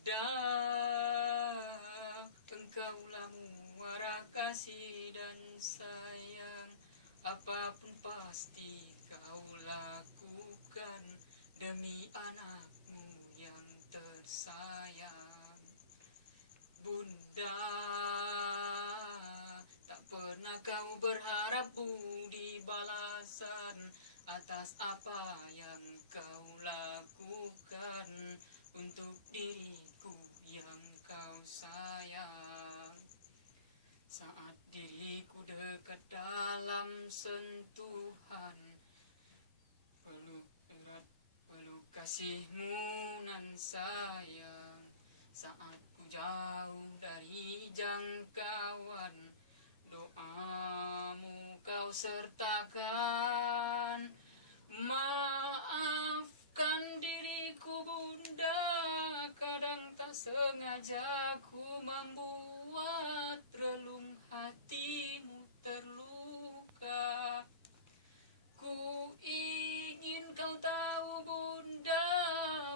Bunda, engkaulah muara kasih dan sayang. Apapun pasti kau lakukan demi anakmu yang tersayang. Bunda, tak pernah kau berharap budi balasan atas apa yang kau lakukan untuk diriku yang kau sayang. Saat diriku dekat dalam sentuhan, peluk erat, peluk kasihmu nan sayang. Saat ku jauh dari jangkauan, doamu kau sertakan. Maafkan diriku Bunda, kadang tak sengaja ku membuat relung hatimu terluka. Ku ingin kau tahu Bunda,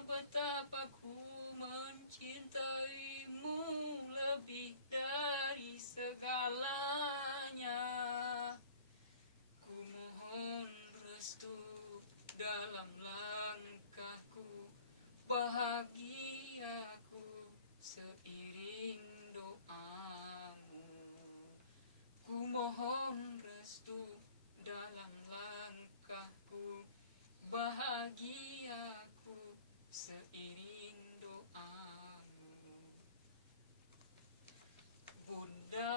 betapa ku mencintaimu lebih dari segalanya. Ku mohon restu dalam langkahku, bahagiaku seiring doamu. Ku mohon restu dalam langkahku, bahagiaku seiring doamu. Bunda,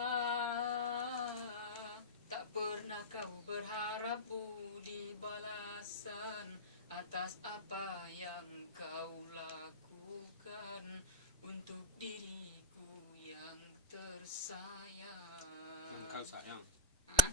tak pernah kau berharap budi balasan atas apa yang kau lakukan untuk diriku yang tersayang. Yang kau sayang. Hah?